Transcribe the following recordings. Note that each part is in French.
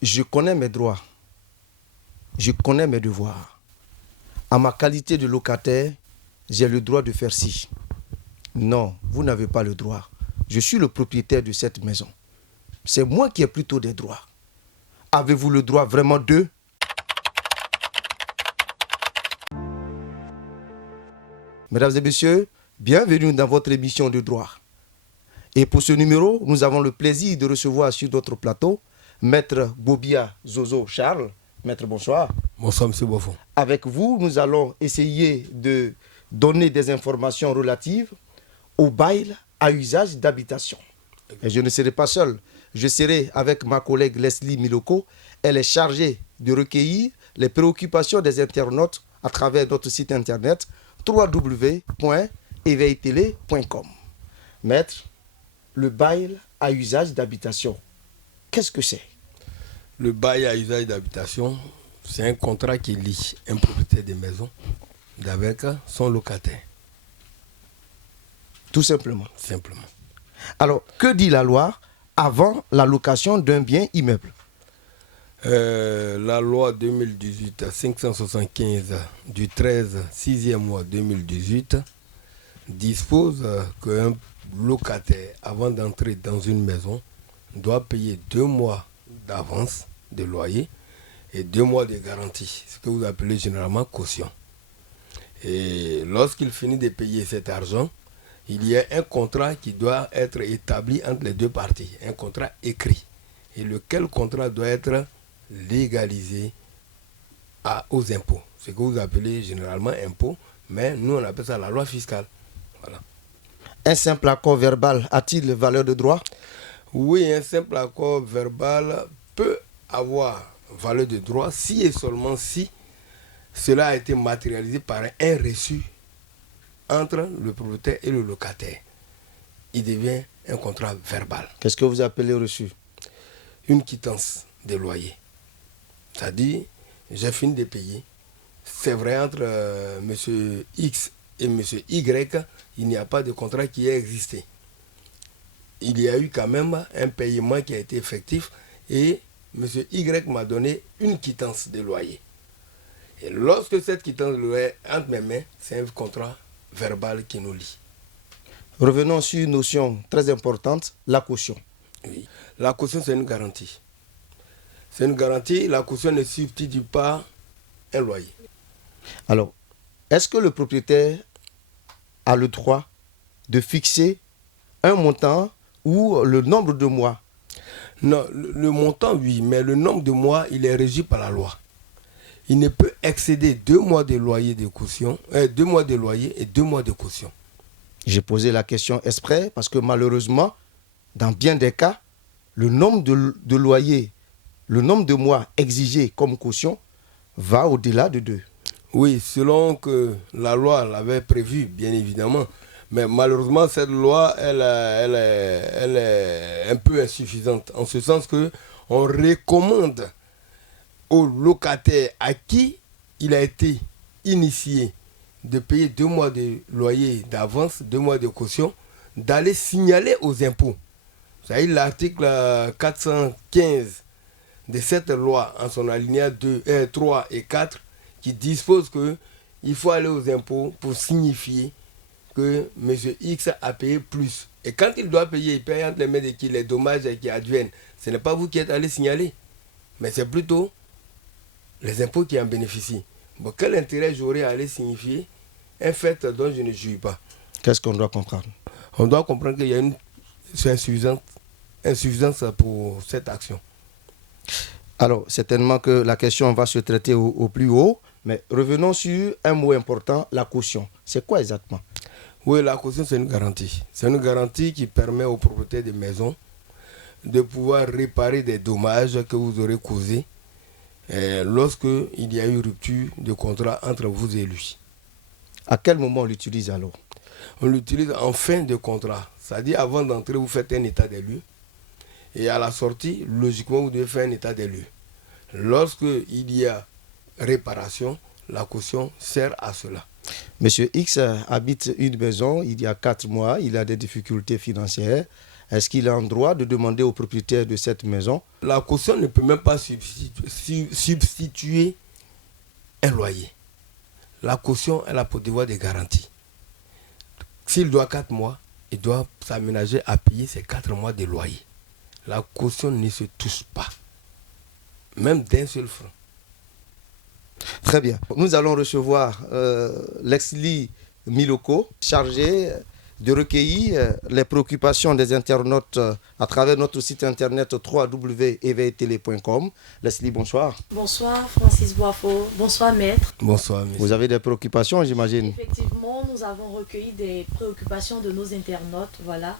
Je connais mes droits. Je connais mes devoirs. À ma qualité de locataire, j'ai le droit de faire ci. Non, vous n'avez pas le droit. Je suis le propriétaire de cette maison. C'est moi qui ai plutôt des droits. Avez-vous le droit vraiment de... Mesdames et messieurs, bienvenue dans votre émission de droit. Et pour ce numéro, nous avons le plaisir de recevoir sur notre plateau Maître Bobia Zozo Charles. Maître, bonsoir. Bonsoir, M. Bofon. Avec vous, nous allons essayer de donner des informations relatives au bail à usage d'habitation. Et je ne serai pas seul. Je serai avec ma collègue Leslie Miloko. Elle est chargée de recueillir les préoccupations des internautes à travers notre site internet www.éveiltélé.com. Maître, le bail à usage d'habitation, qu'est-ce que c'est? Le bail à usage d'habitation, c'est un contrat qui lie un propriétaire de maison avec son locataire. Tout simplement. Simplement. Alors, que dit la loi avant la location d'un bien immeuble? La loi 2018-575 du 13 6e mois 2018 dispose qu'un locataire, avant d'entrer dans une maison, doit payer 2 mois d'avance de loyer et 2 mois de garantie, ce que vous appelez généralement caution. Et lorsqu'il finit de payer cet argent, il y a un contrat qui doit être établi entre les deux parties, un contrat écrit. Et lequel contrat doit être légalisé aux impôts, ce que vous appelez généralement impôts, mais nous on appelle ça la loi fiscale. Voilà. Un simple accord verbal a-t-il valeur de droit? Oui, un simple accord verbal peut avoir valeur de droit si et seulement si cela a été matérialisé par un reçu entre le propriétaire et le locataire. Il devient un contrat verbal. Qu'est-ce que vous appelez reçu? Une quittance de loyer. C'est-à-dire, j'ai fini de payer. C'est vrai, entre M. X et M. Y, il n'y a pas de contrat qui ait existé. Il y a eu quand même un paiement qui a été effectif et M. Y m'a donné une quittance de loyer. Et lorsque cette quittance de loyer est entre mes mains, c'est un contrat verbal qui nous lie. Revenons sur une notion très importante, la caution. Oui. La caution, c'est une garantie. C'est une garantie, la caution ne substitue pas un loyer. Alors, est-ce que le propriétaire a le droit de fixer un montant ou le nombre de mois? Non, le montant, oui, mais le nombre de mois, il est régi par la loi. Il ne peut excéder 2 mois de loyer de caution, 2 mois de loyer et 2 mois de caution. J'ai posé la question exprès parce que malheureusement, dans bien des cas, le nombre de loyers, le nombre de mois exigés comme caution va au-delà de 2. Oui, selon que la loi l'avait prévu, bien évidemment. Mais malheureusement, cette loi, elle est un peu insuffisante. En ce sens qu'on recommande aux locataires à qui il a été initié de payer 2 mois de loyer d'avance, 2 mois de caution, d'aller signaler aux impôts. Vous savez, l'article 415 de cette loi, en son alinéa 3 et 4, qui dispose qu'il faut aller aux impôts pour signifier que M. X a payé plus. Et quand il doit payer, il paye entre les mains de qui les dommages qui adviennent. Ce n'est pas vous qui êtes allé signaler, mais c'est plutôt les impôts qui en bénéficient. Bon, quel intérêt j'aurais à aller signifier un fait dont je ne jouis pas? Qu'est-ce qu'on doit comprendre? On doit comprendre qu'il y a une insuffisance pour cette action. Alors, certainement que la question va se traiter au plus haut, mais revenons sur un mot important, la caution. C'est quoi exactement? Oui, la caution, c'est une garantie. C'est une garantie qui permet aux propriétaires de maisons de pouvoir réparer des dommages que vous aurez causés lorsque il y a eu rupture de contrat entre vous et lui. À quel moment on l'utilise alors? On l'utilise en fin de contrat. C'est-à-dire, avant d'entrer, vous faites un état des lieux. Et à la sortie, logiquement, vous devez faire un état des lieux. Lorsque il y a réparation, la caution sert à cela. Monsieur X habite une maison, il y a 4 mois, il a des difficultés financières. est-ce qu'il a un droit de demander au propriétaire de cette maison? La caution ne peut même pas substituer un loyer. La caution, elle a pour devoir de garantie. S'il doit 4 mois, il doit s'aménager à payer ces 4 mois de loyer. La caution ne se touche pas, même d'un seul franc. Très bien. Nous allons recevoir Leslie Miloko, chargé de recueillir les préoccupations des internautes à travers notre site internet www.eveilletele.com. Leslie, bonsoir. Bonsoir Francis Boifo, bonsoir maître. Bonsoir, monsieur. Vous avez des préoccupations, j'imagine? Effectivement, nous avons recueilli des préoccupations de nos internautes. Voilà.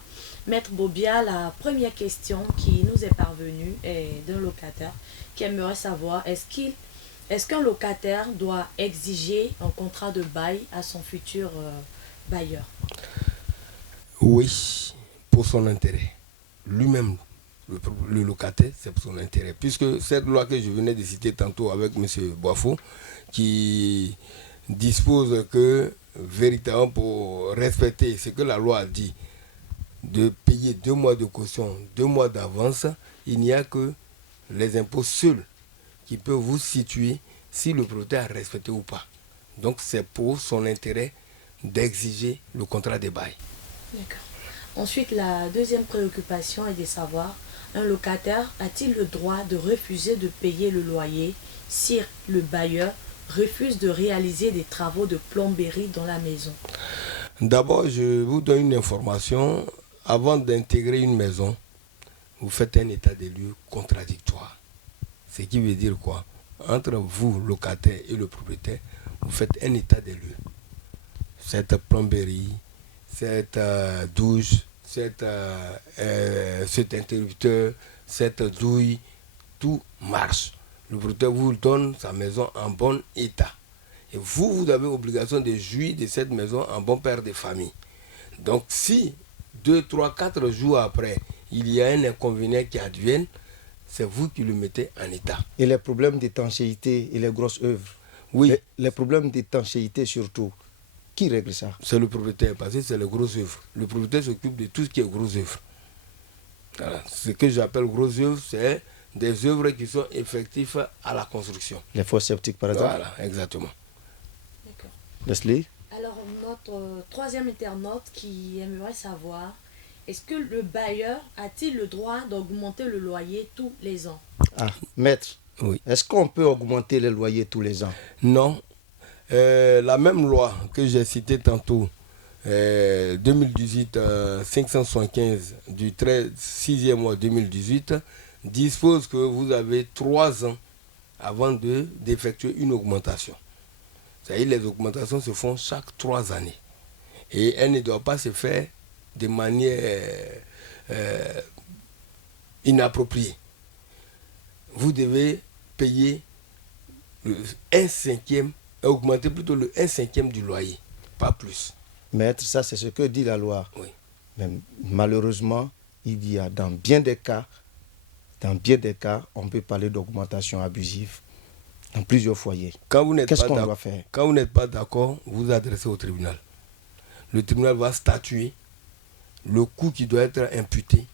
Maître Bobia, la première question qui nous est parvenue est d'un locataire qui aimerait savoir est-ce qu'un locataire doit exiger un contrat de bail à son futur bailleur? Oui, pour son intérêt. Lui-même, le locataire, c'est pour son intérêt. Puisque cette loi que je venais de citer tantôt avec M. Boifo, qui dispose que, véritablement, pour respecter ce que la loi a dit, de payer 2 mois de caution, 2 mois d'avance, il n'y a que les impôts seuls qui peuvent vous situer si le propriétaire a respecté ou pas. Donc c'est pour son intérêt d'exiger le contrat de bail. D'accord. Ensuite, la deuxième préoccupation est de savoir, un locataire a-t-il le droit de refuser de payer le loyer si le bailleur refuse de réaliser des travaux de plomberie dans la maison? D'abord, je vous donne une information. Avant d'intégrer une maison, vous faites un état des lieux contradictoire. Ce qui veut dire quoi? Entre vous, locataire, et le propriétaire, vous faites un état des lieux. Cette plomberie, cette douche, cet interrupteur, cette douille, tout marche. Le propriétaire vous donne sa maison en bon état. Et vous avez l'obligation de jouir de cette maison en bon père de famille. Donc si 2, 3, 4 jours après, il y a un inconvénient qui advienne, c'est vous qui le mettez en état. Et les problèmes d'étanchéité et les grosses œuvres? Oui. Les problèmes d'étanchéité surtout, qui règle ça? C'est le propriétaire, parce que c'est les grosses œuvres. Le propriétaire s'occupe de tout ce qui est grosses œuvres. Voilà. Ce que j'appelle grosses œuvres, c'est des œuvres qui sont effectives à la construction. Les fosses septiques, par exemple? Voilà, exactement. D'accord. Leslie? Alors, notre troisième internaute qui aimerait savoir, est-ce que le bailleur a-t-il le droit d'augmenter le loyer tous les ans? Ah, maître, Oui. est-ce qu'on peut augmenter les loyers tous les ans? Non. La même loi que j'ai citée tantôt, 2018 575 du 6e mois 2018, dispose que vous avez 3 ans avant d'effectuer une augmentation. C'est-à-dire les augmentations se font chaque 3 années. Et elles ne doivent pas se faire de manière inappropriée. Vous devez payer le 1/5, augmenter plutôt le 1/5 du loyer, pas plus. Maître, ça c'est ce que dit la loi. Oui. Mais malheureusement, il y a dans bien des cas, on peut parler d'augmentation abusive dans plusieurs foyers. Qu'est-ce qu'on doit faire? Quand vous n'êtes pas d'accord, vous vous adressez au tribunal. Le tribunal va statuer le coût qui doit être imputé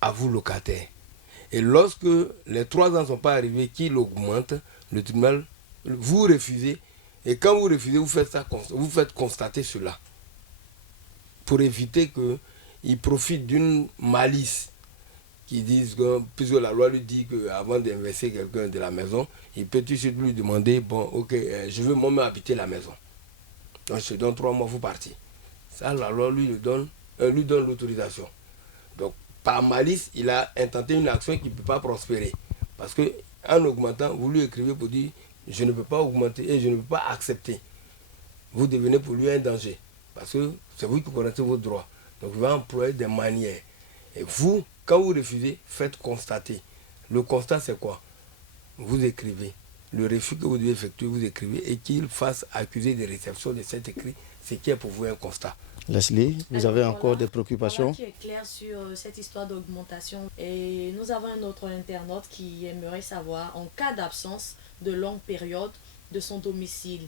à vous, locataire. Et lorsque les 3 ans ne sont pas arrivés, qu'il augmente, le tribunal, vous refusez. Et quand vous refusez, vous faites constater cela. Pour éviter qu'ils profitent d'une malice. Qui disent que, puisque la loi lui dit qu'avant d'investir quelqu'un de la maison, il peut tout de suite lui demander, bon, ok, je veux moi-même habiter la maison. Donc je te donne 3 mois, vous partez. Ça, la loi lui donne l'autorisation. Donc, par malice, il a intenté une action qui ne peut pas prospérer. Parce qu'en augmentant, vous lui écrivez pour dire, je ne peux pas augmenter et je ne peux pas accepter. Vous devenez pour lui un danger. Parce que c'est vous qui connaissez vos droits. Donc, vous va employer des manières. Et vous, quand vous refusez, faites constater. Le constat, c'est quoi? Vous écrivez. Le refus que vous devez effectuer, vous écrivez et qu'il fasse accuser de réception de cet écrit, ce qui est pour vous un constat. Leslie, vous avez encore des préoccupations? Voilà qui est clair sur cette histoire d'augmentation. Et nous avons un autre internaute qui aimerait savoir, en cas d'absence de longue période de son domicile,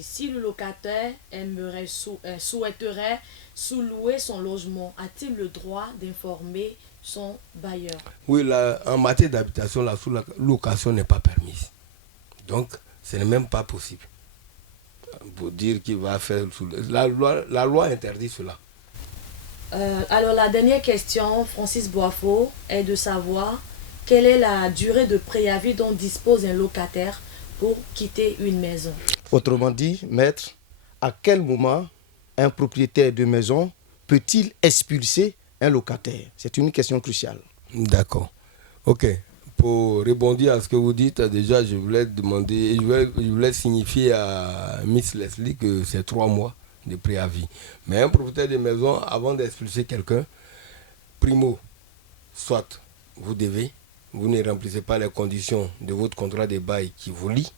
si le locataire souhaiterait sous-louer son logement, a-t-il le droit d'informer son bailleur? Oui, en matière d'habitation, la sous-location n'est pas permise. Donc, ce n'est même pas possible. Pour dire qu'il va faire... La loi interdit cela. Alors, la dernière question, Francis Boifo, est de savoir quelle est la durée de préavis dont dispose un locataire pour quitter une maison. Autrement dit, maître, à quel moment un propriétaire de maison peut-il expulser un locataire? C'est une question cruciale. D'accord. Ok. Pour rebondir à ce que vous dites, déjà, je voulais demander, je voulais signifier à Miss Leslie que c'est 3 mois de préavis. Mais un propriétaire de maison, avant d'expulser quelqu'un, primo, soit vous ne remplissez pas les conditions de votre contrat de bail qui vous lie,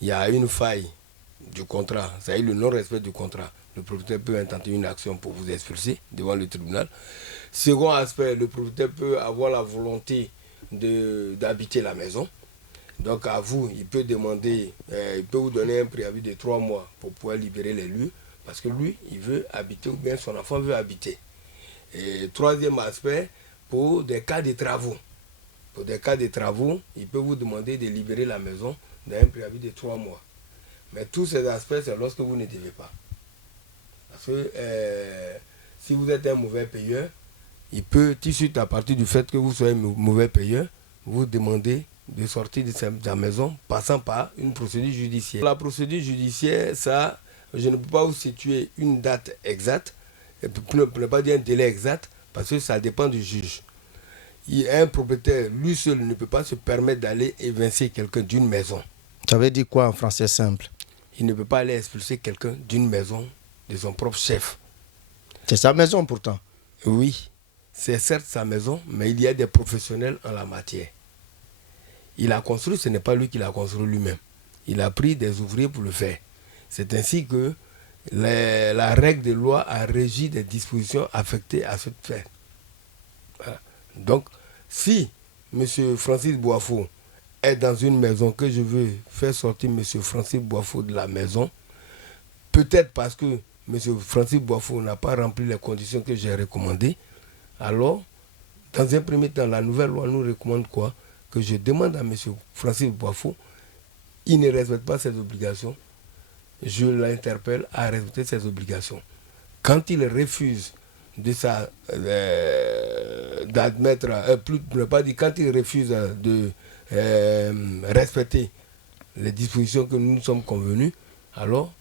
il y a une faille du contrat, c'est-à-dire le non-respect du contrat. Le propriétaire peut intenter une action pour vous expulser devant le tribunal. Second aspect, le propriétaire peut avoir la volonté d'habiter la maison. Donc à vous, il peut vous donner un préavis de 3 mois pour pouvoir libérer les lieux, parce que lui, il veut habiter ou bien son enfant veut habiter. Et troisième aspect, pour des cas de travaux. Pour des cas de travaux, il peut vous demander de libérer la maison d'un préavis de 3 mois. Mais tous ces aspects, c'est lorsque vous ne devez pas. Parce que si vous êtes un mauvais payeur, il peut, tout de suite, à partir du fait que vous soyez mauvais payeur, vous demander de sortir de la maison passant par une procédure judiciaire. La procédure judiciaire, ça, je ne peux pas vous situer une date exacte, pour ne pas dire un délai exact, parce que ça dépend du juge. Un propriétaire, lui seul, ne peut pas se permettre d'aller évincer quelqu'un d'une maison. Ça veut dire quoi en français simple? Il ne peut pas aller expulser quelqu'un d'une maison de son propre chef. C'est sa maison pourtant. Oui, c'est certes sa maison, mais il y a des professionnels en la matière. Il a construit, ce n'est pas lui qui l'a construit lui-même. Il a pris des ouvriers pour le faire. C'est ainsi que la règle de loi a régi des dispositions affectées à ce fait. Voilà. Donc, si M. Francis Boifo est dans une maison, que je veux faire sortir M. Francis Boifo de la maison, peut-être parce que M. Francis Boifo n'a pas rempli les conditions que j'ai recommandées, alors, dans un premier temps, la nouvelle loi nous recommande quoi? Que je demande à M. Francis Boifo, il ne respecte pas ses obligations, je l'interpelle à respecter ses obligations. Quand il refuse d'admettre, quand il refuse de respecter les dispositions que nous nous sommes convenus, alors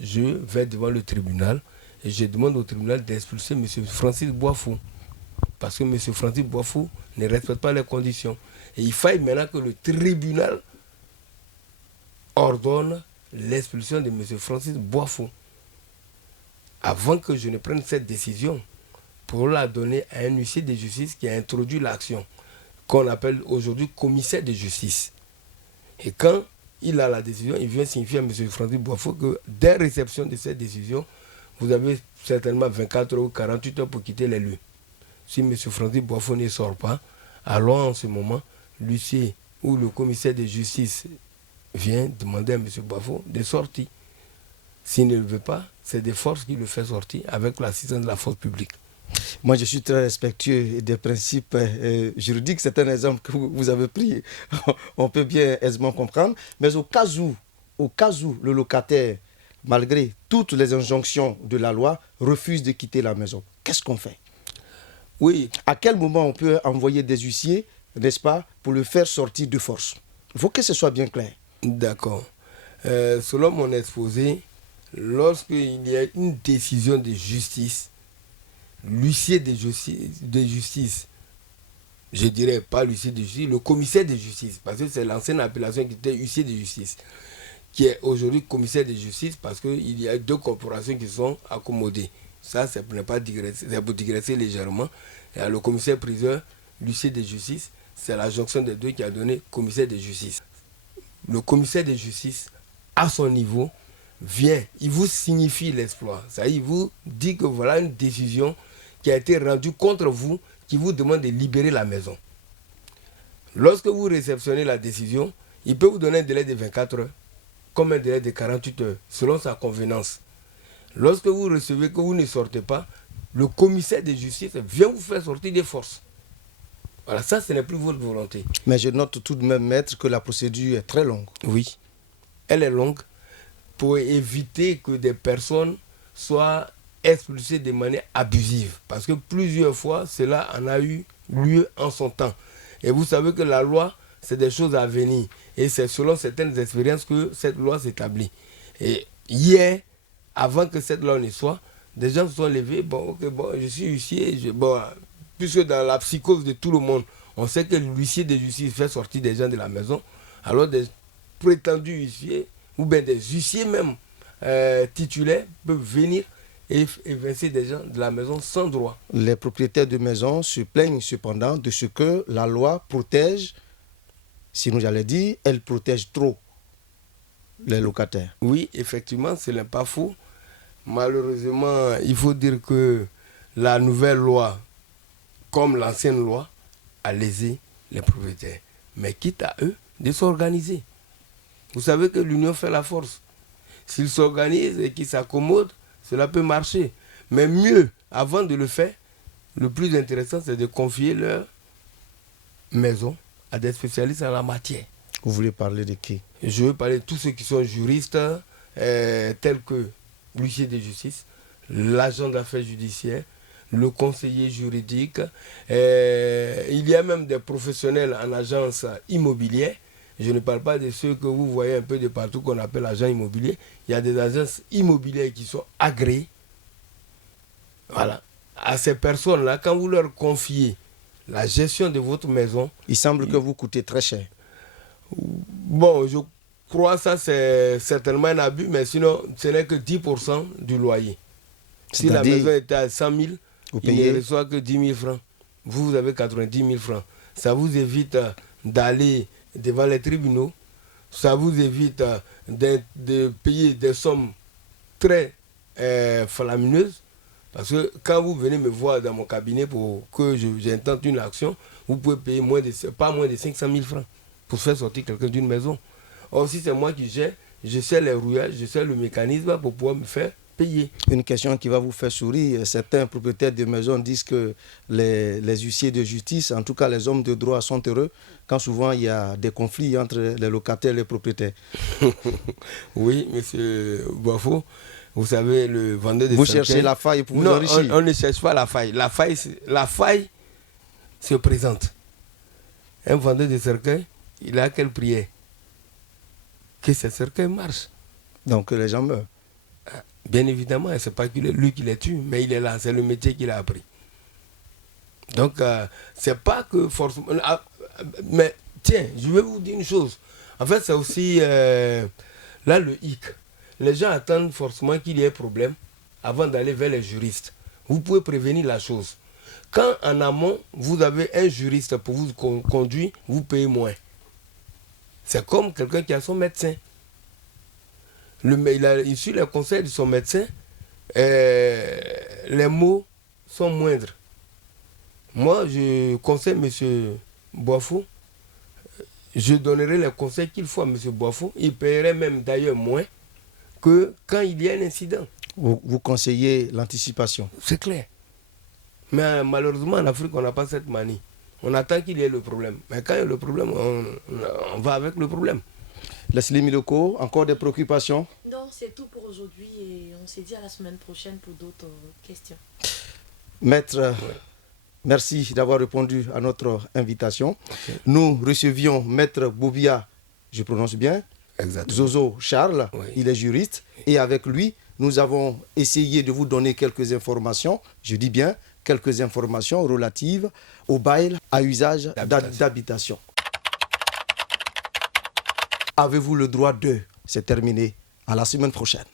je vais devant le tribunal et je demande au tribunal d'expulser M. Francis Boifo. Parce que M. Francis Boifo ne respecte pas les conditions. Et il faille maintenant que le tribunal ordonne l'expulsion de M. Francis Boifo. Avant que je ne prenne cette décision, pour la donner à un huissier de justice qui a introduit l'action, qu'on appelle aujourd'hui commissaire de justice. Et quand il a la décision, il vient signifier à M. Francis Boifo que dès réception de cette décision, vous avez certainement 24 heures ou 48 heures pour quitter les lieux. Si M. Francis Boifo ne sort pas, alors en ce moment, l'huissier ou le commissaire de justice vient demander à M. Boifo de sortir. S'il ne le veut pas, c'est des forces qui le font sortir avec l'assistance de la force publique. Moi, je suis très respectueux des principes juridiques. C'est un exemple que vous avez pris. On peut bien aisément comprendre. Mais au cas où le locataire, malgré toutes les injonctions de la loi, refuse de quitter la maison, qu'est-ce qu'on fait? Oui. À quel moment on peut envoyer des huissiers, n'est-ce pas, pour le faire sortir de force? Il faut que ce soit bien clair. D'accord. Selon mon exposé, lorsqu'il y a une décision de justice, l'huissier de justice, je dirais pas l'huissier de justice, le commissaire de justice, parce que c'est l'ancienne appellation qui était huissier de justice, qui est aujourd'hui commissaire de justice parce qu'il y a 2 corporations qui sont accommodées. Ça, c'est pour ne pas digresser, c'est pour digresser légèrement. Et le commissaire priseur, l'huissier de justice, c'est la jonction des deux qui a donné commissaire de justice. Le commissaire de justice, à son niveau, vient, il vous signifie l'exploit. C'est-à-dire, il vous dit que voilà une décision qui a été rendue contre vous, qui vous demande de libérer la maison. Lorsque vous réceptionnez la décision, il peut vous donner un délai de 24 heures comme un délai de 48 heures, selon sa convenance. Lorsque vous recevez que vous ne sortez pas, le commissaire de justice vient vous faire sortir des forces. Voilà, ça, ce n'est plus votre volonté. Mais je note tout de même, maître, que la procédure est très longue. Oui, elle est longue pour éviter que des personnes soient expulsées de manière abusive. Parce que plusieurs fois, cela en a eu lieu en son temps. Et vous savez que la loi, c'est des choses à venir. Et c'est selon certaines expériences que cette loi s'établit. Et hier, avant que cette loi ne soit, des gens se sont levés. Bon, je suis huissier. Puisque dans la psychose de tout le monde, on sait que l'huissier de justice fait sortir des gens de la maison. Alors des prétendus huissiers, ou bien des huissiers même titulaires, peuvent venir et évincer des gens de la maison sans droit. Les propriétaires de maisons se plaignent cependant de ce que la loi protège, sinon j'allais dire, elle protège trop les locataires. Oui, effectivement, ce n'est pas faux. Malheureusement, il faut dire que la nouvelle loi, comme l'ancienne loi, a lésé les propriétaires. Mais quitte à eux de s'organiser. Vous savez que l'union fait la force. S'ils s'organisent et qu'ils s'accommodent, cela peut marcher. Mais mieux, avant de le faire, le plus intéressant, c'est de confier leur maison à des spécialistes en la matière. Vous voulez parler de qui? Je veux parler de tous ceux qui sont juristes, tels que l'huissier de justice, l'agent d'affaires judiciaires, le conseiller juridique. Il y a même des professionnels en agence immobilière. Je ne parle pas de ceux que vous voyez un peu de partout qu'on appelle agents immobiliers. Il y a des agences immobilières qui sont agréées. Voilà. À ces personnes-là, quand vous leur confiez la gestion de votre maison... Il semble que vous coûtez très cher. Bon, je crois que ça c'est certainement un abus, mais sinon, ce n'est que 10% du loyer. Si la maison était à 100 000, il ne reçoit que 10 000 francs. Vous avez 90 000 francs. Ça vous évite d'aller devant les tribunaux. Ça vous évite de payer des sommes très faramineuses. Parce que quand vous venez me voir dans mon cabinet pour que j'intente une action, vous pouvez payer pas moins de 500 000 francs pour faire sortir quelqu'un d'une maison. Or, si c'est moi qui gère, je sais les rouillages, je sais le mécanisme pour pouvoir me faire payer. Une question qui va vous faire sourire. Certains propriétaires de maisons disent que les huissiers de justice, en tout cas les hommes de droit, sont heureux quand souvent il y a des conflits entre les locataires et les propriétaires. Oui, monsieur Boifo, vous savez, le vendeur de vous cercueils... cherchez la faille pour vous enrichir. On ne cherche pas la faille. La faille se présente. Un vendeur de cercueil, il a quelle prière? Que ce cercueil marche. Donc les gens meurent. Bien évidemment, ce n'est pas lui qui les tue, mais il est là, c'est le métier qu'il a appris. Donc, c'est pas que forcément... mais tiens, je vais vous dire une chose. En fait, c'est aussi là le hic. Les gens attendent forcément qu'il y ait problème avant d'aller vers les juristes. Vous pouvez prévenir la chose. Quand en amont, vous avez un juriste pour vous conduire, vous payez moins. C'est comme quelqu'un qui a son médecin. Il suit les conseils de son médecin, les mots sont moindres. Moi, je conseille M. Boifo, je donnerai les conseils qu'il faut à M. Boifo. Il paierait même d'ailleurs moins que quand il y a un incident. Vous conseillez l'anticipation. C'est clair. Mais malheureusement, en Afrique, on n'a pas cette manie. On attend qu'il y ait le problème. Mais quand il y a le problème, on va avec le problème. Leslie Miloko, encore des préoccupations? Non, c'est tout pour aujourd'hui et on se dit à la semaine prochaine pour d'autres questions. Maître, merci d'avoir répondu à notre invitation. Okay. Nous recevions Maître Bobia, je prononce bien, exactement. Zozo Charles, oui. Il est juriste, et avec lui, nous avons essayé de vous donner quelques informations, je dis bien quelques informations relatives au bail à usage d'habitation. Avez-vous le droit de? C'est terminé. À la semaine prochaine.